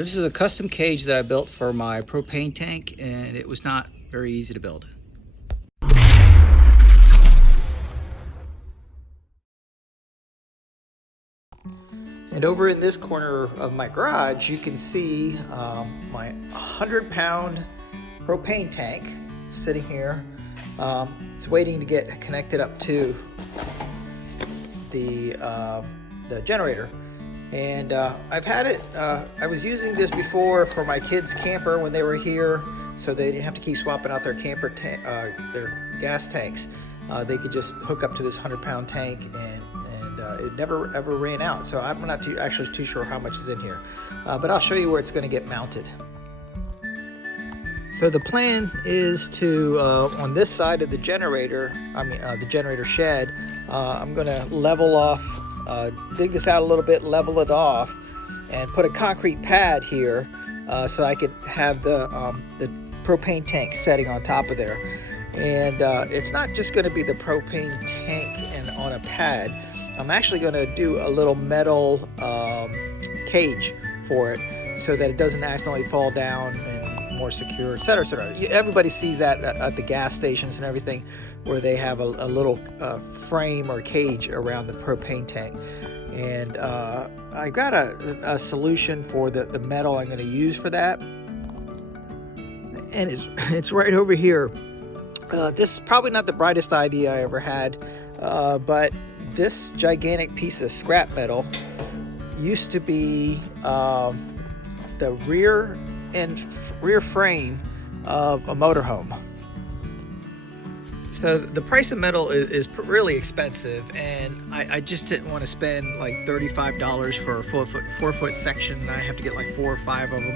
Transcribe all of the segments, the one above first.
This is a custom cage that I built for my propane tank, and it was not very easy to build. And over in this corner of my garage, you can see my 100-pound propane tank sitting here. It's waiting to get connected up to the generator. And I've had it, I was using this before for my kids' camper when they were here, so they didn't have to keep swapping out their their gas tanks. They could just hook up to this 100-pound tank, and it never ever ran out. So I'm not actually too sure how much is in here, but I'll show you where it's going to get mounted. So the plan is to, on this side of the generator, the generator shed, I'm going to level off, dig this out a little bit, level it off, and put a concrete pad here so I could have the propane tank setting on top of there. And it's not just going to be the propane tank and on a pad. I'm actually going to do a little metal cage for it so that it doesn't accidentally fall down, and more secure, etc., etc. Everybody sees that at the gas stations and everything, where they have a little frame or cage around the propane tank. And I got a solution for the metal I'm going to use for that, and it's right over here. This is probably not the brightest idea I ever had, but this gigantic piece of scrap metal used to be the rear frame of a motorhome. So the price of metal is really expensive, and I just didn't want to spend like $35 for a 4-foot section, and I have to get like 4 or 5 of them.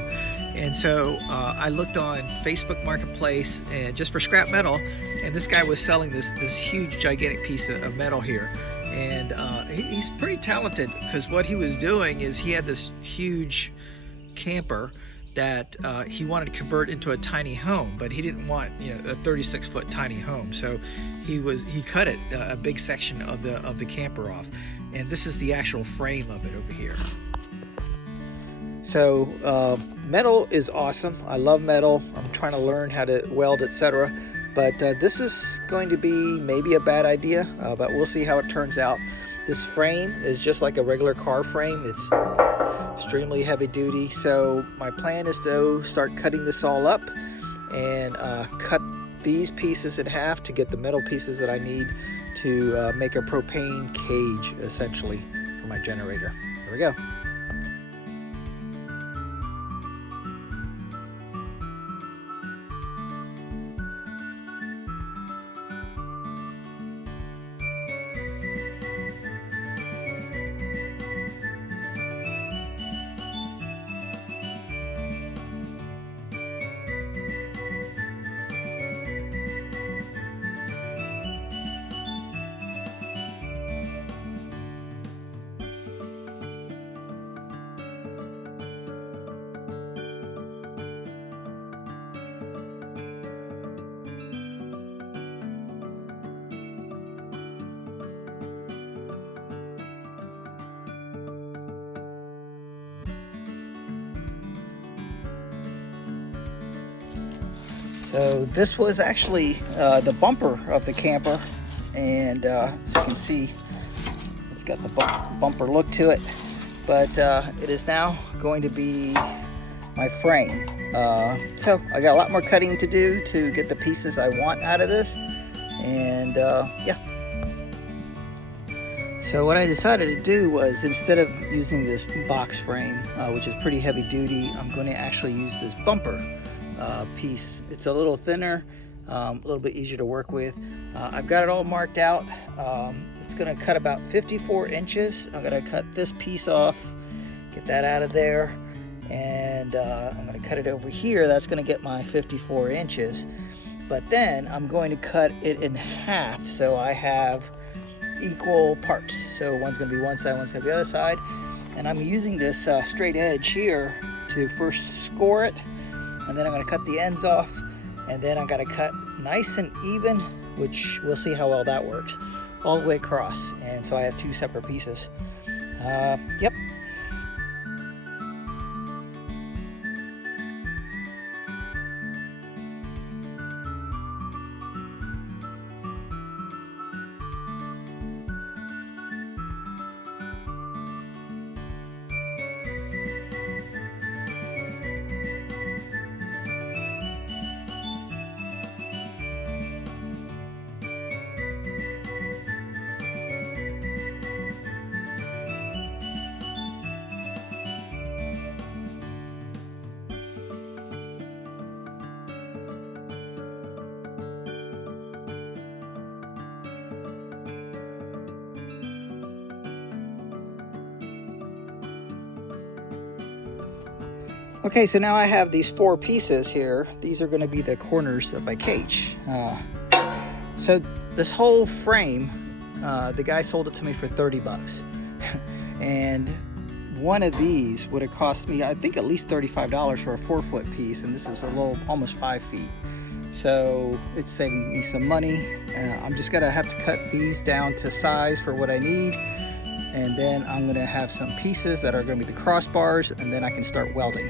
And so I looked on Facebook Marketplace and just for scrap metal, and this guy was selling this huge gigantic piece of metal here. And he's pretty talented, because what he was doing is he had this huge camper that he wanted to convert into a tiny home, but he didn't want a 36-foot tiny home. So he cut it a big section of the camper off, and this is the actual frame of it over here. So metal is awesome. I love metal. I'm trying to learn how to weld, etc. But this is going to be maybe a bad idea, but we'll see how it turns out. This frame is just like a regular car frame. It's extremely heavy duty. So my plan is to start cutting this all up and cut these pieces in half to get the metal pieces that I need to make a propane cage, essentially, for my generator. There we go. So this was actually the bumper of the camper, and as you can see, it's got the bumper look to it, but it is now going to be my frame. So I got a lot more cutting to do to get the pieces I want out of this, and yeah. So what I decided to do was, instead of using this box frame, which is pretty heavy duty, I'm going to actually use this bumper piece. It's a little thinner, a little bit easier to work with. I've got it all marked out. It's going to cut about 54 inches. I'm going to cut this piece off, get that out of there, and I'm going to cut it over here. That's going to get my 54 inches. But then I'm going to cut it in half, so I have equal parts. So one's going to be one side, one's going to be the other side. And I'm using this straight edge here to first score it, and then I'm going to cut the ends off, and then I'm going to cut nice and even, which we'll see how well that works, all the way across. And so I have 2 separate pieces. Yep. Okay, so now I have these 4 pieces here. These are going to be the corners of my cage. So this whole frame, the guy sold it to me for 30 bucks. And one of these would have cost me, I think, at least $35 for a 4-foot piece, and this is a little, almost 5 feet. So it's saving me some money. I'm just gonna have to cut these down to size for what I need, and then I'm gonna have some pieces that are gonna be the crossbars, and then I can start welding,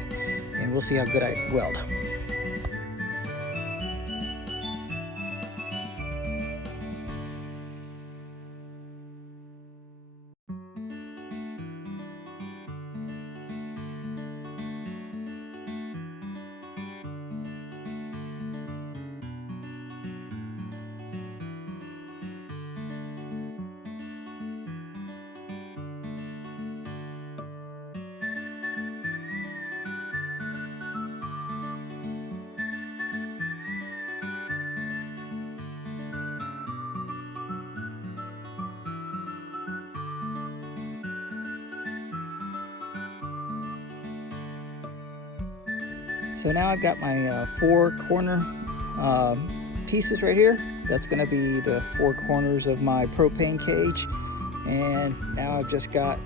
and we'll see how good I weld. So now I've got my 4 corner pieces right here. That's going to be the 4 corners of my propane cage. And now I've just got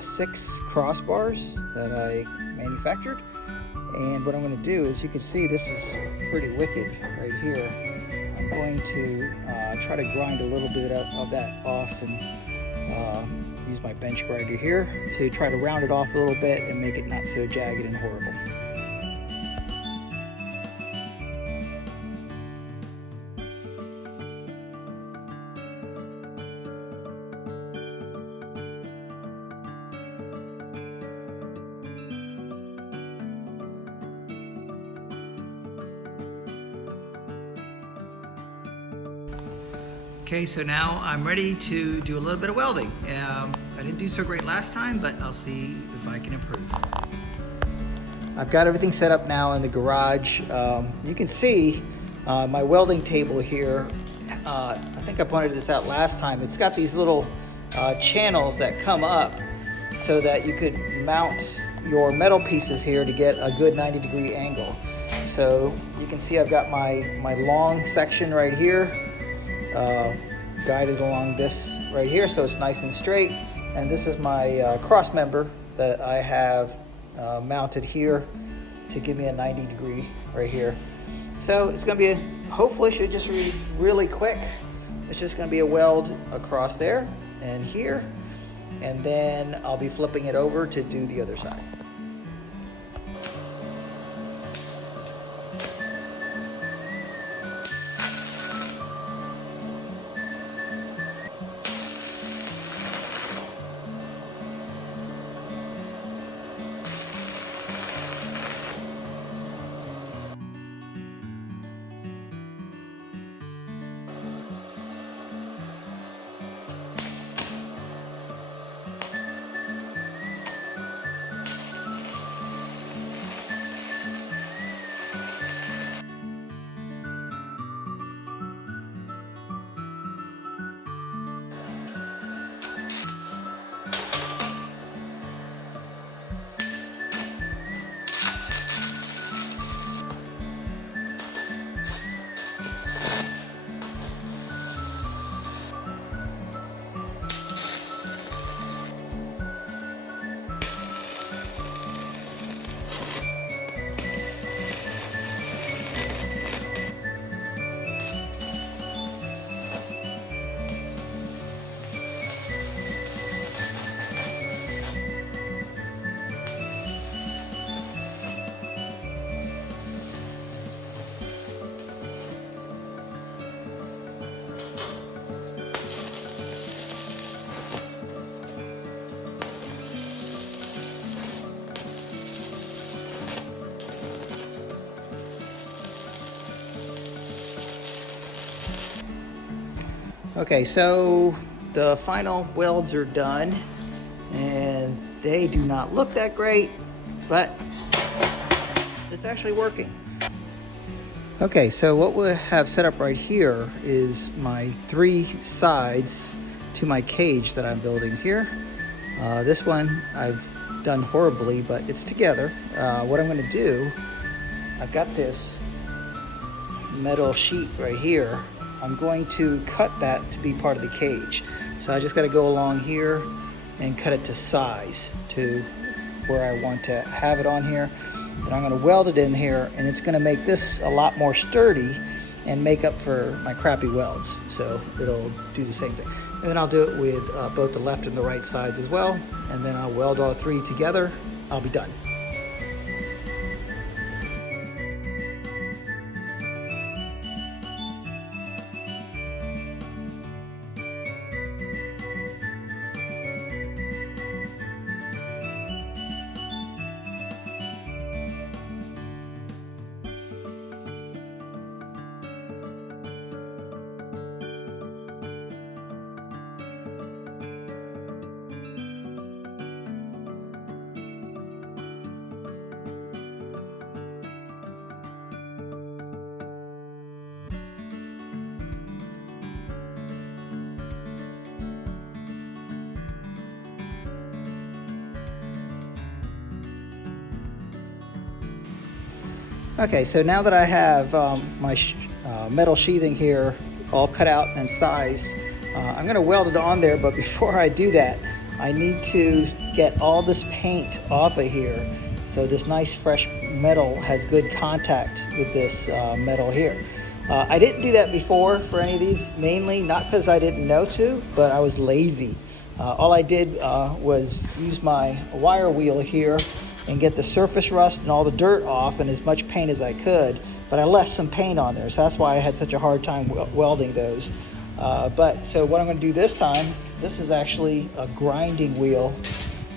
6 crossbars that I manufactured. And what I'm going to do is, you can see this is pretty wicked right here. I'm going to try to grind a little bit of that off and use my bench grinder here to try to round it off a little bit and make it not so jagged and horrible. Okay, so now I'm ready to do a little bit of welding. I didn't do so great last time, but I'll see if I can improve. I've got everything set up now in the garage. You can see my welding table here. I think I pointed this out last time. It's got these little channels that come up so that you could mount your metal pieces here to get a good 90-degree angle. So you can see I've got my long section right here, guided along this right here, so it's nice and straight. And this is my cross member that I have mounted here to give me a 90-degree right here. So it's going to be hopefully should just be really quick. It's just going to be a weld across there and here, and then I'll be flipping it over to do the other side. Okay, so the final welds are done, and they do not look that great, but it's actually working. Okay, so what we have set up right here is my 3 sides to my cage that I'm building here. This one I've done horribly, but it's together. What I'm going to do, I've got this metal sheet right here. I'm going to cut that to be part of the cage. So I just got to go along here and cut it to size to where I want to have it on here. And I'm going to weld it in here, and it's going to make this a lot more sturdy and make up for my crappy welds. So it'll do the same thing. And then I'll do it with both the left and the right sides as well. And then I'll weld all three together. I'll be done. Okay, so now that I have my metal sheathing here all cut out and sized, I'm going to weld it on there, but before I do that, I need to get all this paint off of here so this nice fresh metal has good contact with this metal here. I didn't do that before for any of these, mainly not because I didn't know to, but I was lazy. All I did was use my wire wheel here and get the surface rust and all the dirt off and as much paint as I could, but I left some paint on there, so that's why I had such a hard time welding those. So what I'm going to do this time, this is actually a grinding wheel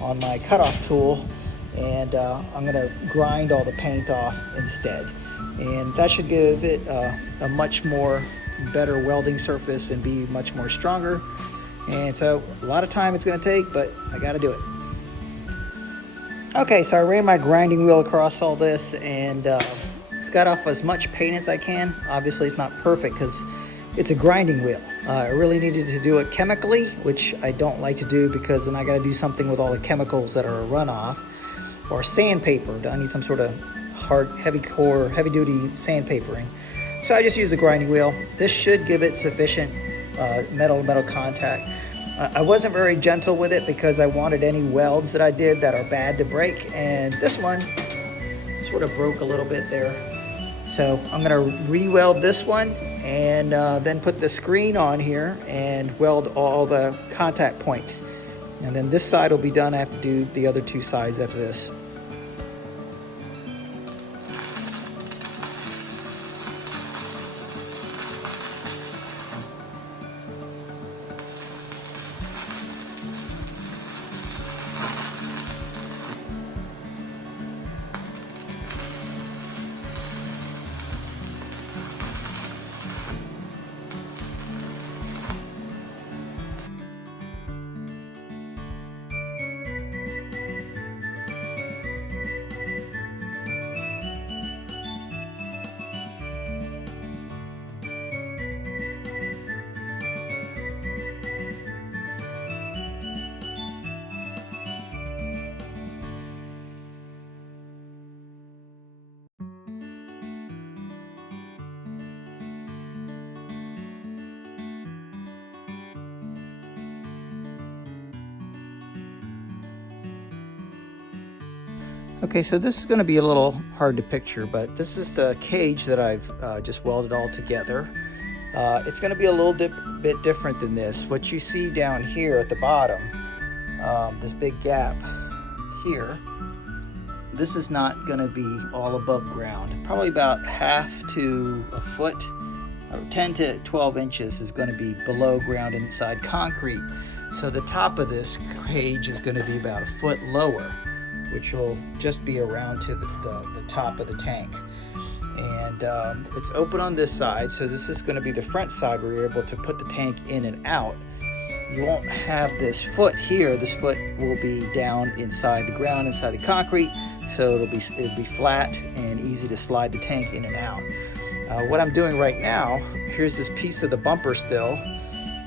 on my cutoff tool, and I'm going to grind all the paint off instead, and that should give it a much more better welding surface and be much more stronger. And so a lot of time it's going to take, but I got to do it. Okay, so I ran my grinding wheel across all this, and it's got off as much paint as I can. Obviously it's not perfect because it's a grinding wheel. I really needed to do it chemically, which I don't like to do because then I got to do something with all the chemicals that are a runoff, or sandpaper. I need some sort of hard, heavy core, heavy duty sandpapering. So I just used the grinding wheel. This should give it sufficient metal-to-metal contact. I wasn't very gentle with it because I wanted any welds that I did that are bad to break, and this one sort of broke a little bit there. So I'm going to re-weld this one and then put the screen on here and weld all the contact points. And then this side will be done. I have to do the other two sides after this. Okay, so this is going to be a little hard to picture, but this is the cage that I've just welded all together. It's going to be a little bit different than this. What you see down here at the bottom, this big gap here, this is not going to be all above ground. Probably about half to a foot, 10 to 12 inches is going to be below ground inside concrete. So the top of this cage is going to be about a foot lower, which will just be around to the top of the tank. And it's open on this side, so this is going to be the front side where you're able to put the tank in and out. You won't have this foot here. This foot will be down inside the ground, inside the concrete, so it'll be flat and easy to slide the tank in and out. What I'm doing right now, here's this piece of the bumper still.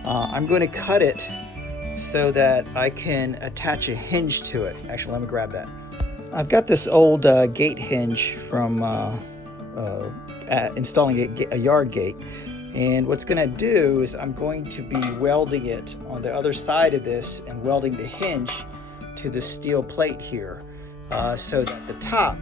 I'm going to cut it so that I can attach a hinge to it. Actually, let me grab that. I've got this old gate hinge from installing a yard gate. And what's going to do is I'm going to be welding it on the other side of this and welding the hinge to the steel plate here so that the top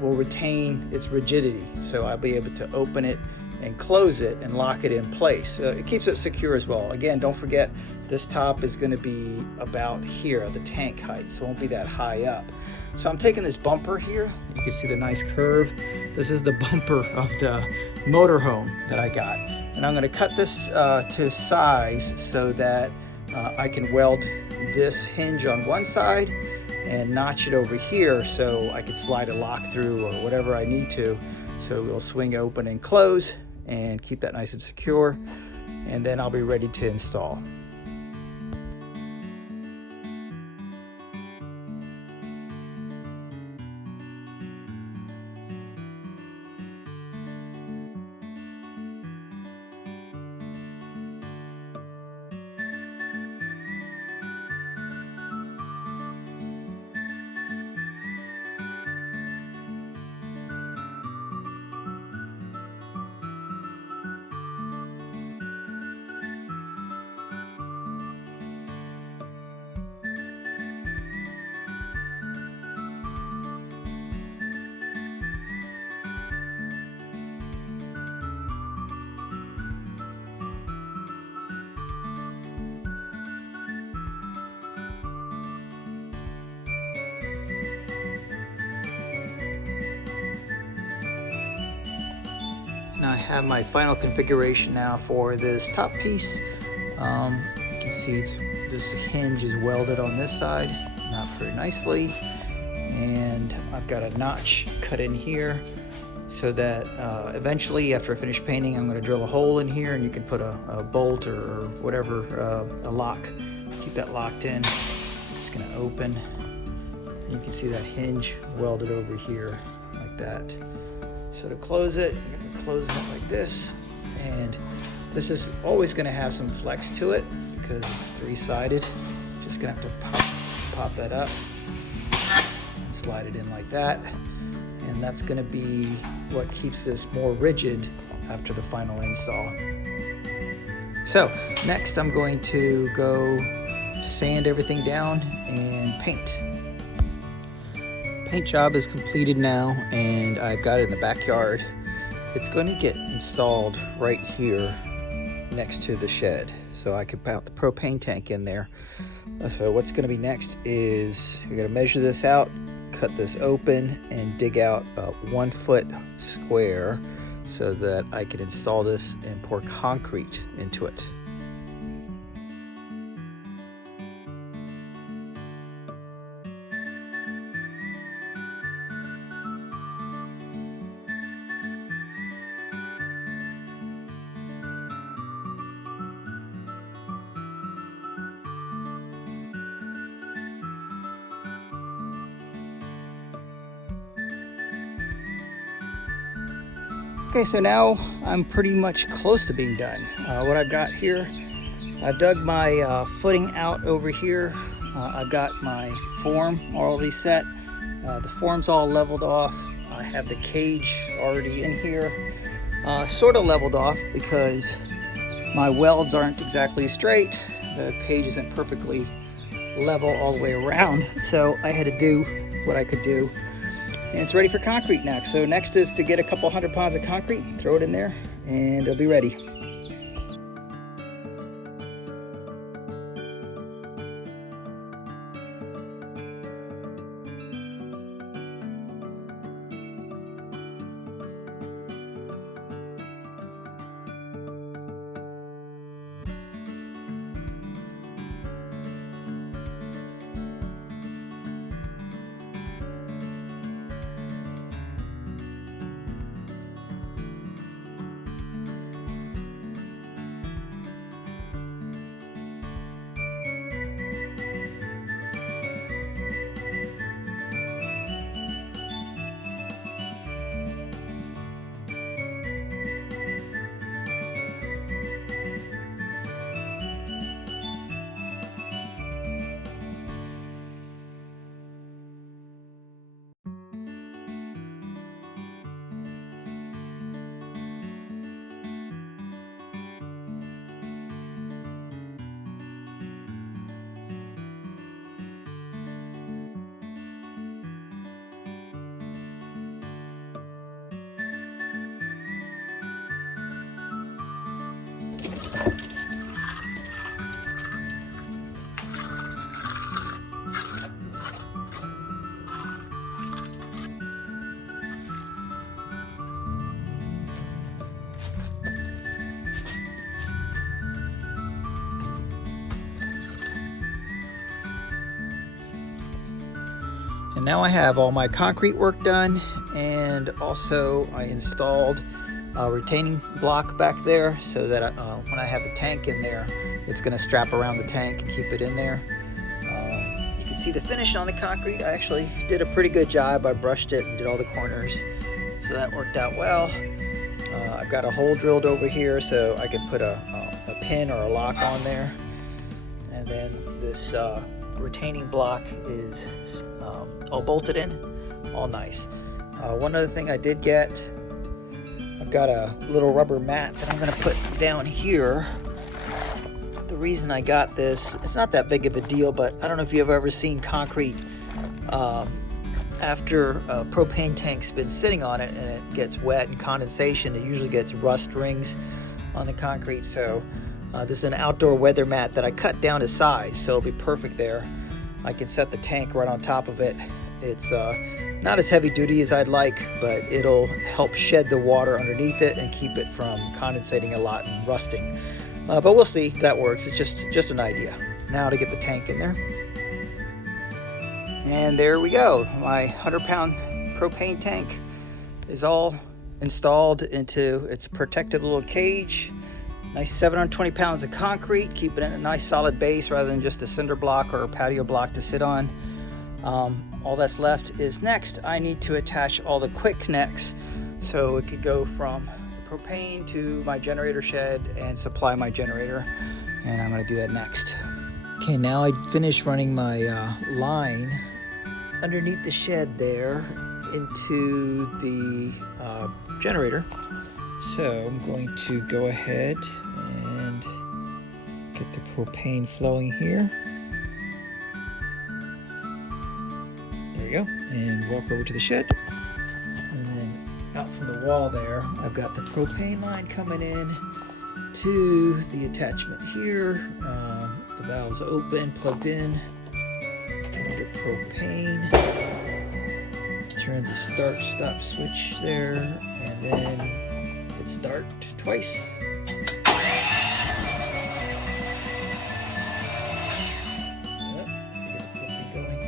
will retain its rigidity. So I'll be able to open it and close it and lock it in place. It keeps it secure as well. Again, don't forget this top is going to be about here, the tank height, so it won't be that high up. So I'm taking this bumper here. You can see the nice curve. This is the bumper of the motorhome that I got. And I'm going to cut this to size so that I can weld this hinge on one side and notch it over here so I can slide a lock through or whatever I need to. So it'll swing open and close and keep that nice and secure. And then I'll be ready to install. Now I have my final configuration now for this top piece. You can see this hinge is welded on this side, not very nicely. And I've got a notch cut in here so that eventually after I finish painting, I'm going to drill a hole in here and you can put a bolt or whatever, a lock. Keep that locked in. It's going to open. You can see that hinge welded over here like that. So to close it, you're going to close it like this, and this is always going to have some flex to it because it's three-sided. Just going to have to pop that up and slide it in like that, and that's going to be what keeps this more rigid after the final install. So next I'm going to go sand everything down and paint. Paint job is completed now, and I've got it in the backyard. It's going to get installed right here next to the shed, so I can put the propane tank in there. So what's going to be next is you're going to measure this out, cut this open, and dig out a 1 foot square so that I can install this and pour concrete into it. Okay, so now I'm pretty much close to being done. What I've got here, I've dug my footing out over here. I've got my form already set. The form's all leveled off. I have the cage already in here, sort of leveled off because my welds aren't exactly straight. The cage isn't perfectly level all the way around, so I had to do what I could do. And it's ready for concrete next. So next is to get a couple 100 pounds of concrete, throw it in there, and it'll be ready. now I have all my concrete work done, and also I installed a retaining block back there so that when I have the tank in there, it's going to strap around the tank and keep it in there. You can see the finish on the concrete. I actually did a pretty good job. I brushed it and did all the corners, so that worked out well. I've got a hole drilled over here so I could put a pin or a lock on there, and then this retaining block is all bolted in, all nice. One other thing I did get, I've got a little rubber mat that I'm going to put down here. The reason I got this, it's not that big of a deal, but I don't know if you've ever seen concrete after a propane tank's been sitting on it and it gets wet and condensation, it usually gets rust rings on the concrete. So this is an outdoor weather mat that I cut down to size, so it'll be perfect there. I can set the tank right on top of it. It's not as heavy duty as I'd like, but it'll help shed the water underneath it and keep it from condensating a lot and rusting. But we'll see if that works. It's just an idea. Now to get the tank in there. And there we go. My 100-pound propane tank is all installed into its protected little cage. Nice 720 pounds of concrete, keeping it in a nice solid base rather than just a cinder block or a patio block to sit on. All that's left is next I need to attach all the quick connects so it could go from propane to my generator shed and supply my generator, and I'm going to do that next. Okay, now I finished running my line underneath the shed there into the generator. So I'm going to go ahead and get the propane flowing here. There we go, and walk over to the shed. And then out from the wall there, I've got the propane line coming in to the attachment here. The valve's open, plugged in. The propane. Turn the start-stop switch there, and then hit start twice. Yep, get the propane going.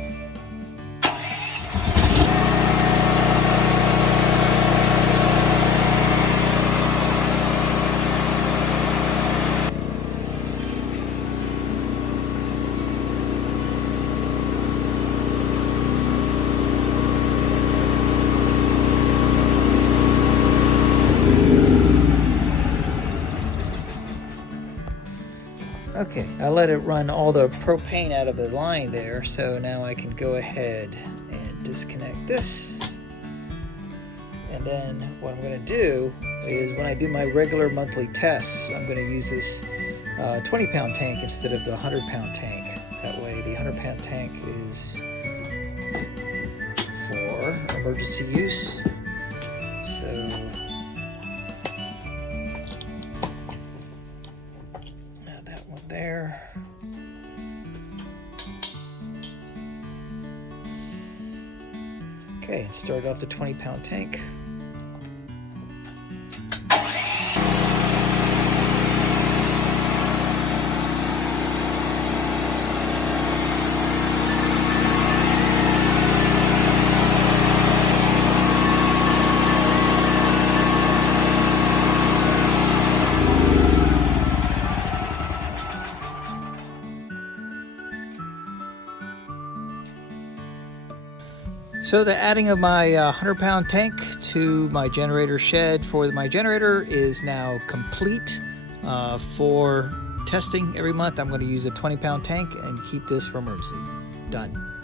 Okay, I let it run all the propane out of the line there, so now I can go ahead and disconnect this. And then what I'm going to do is when I do my regular monthly tests, I'm going to use this 20-pound tank instead of the 100-pound tank. That way the 100-pound tank is for emergency use. So there. Okay, start off the 20-pound tank. So the adding of my 100-pound tank to my generator shed for my generator is now complete. For testing every month, I'm going to use a 20-pound tank and keep this for emergency. Done.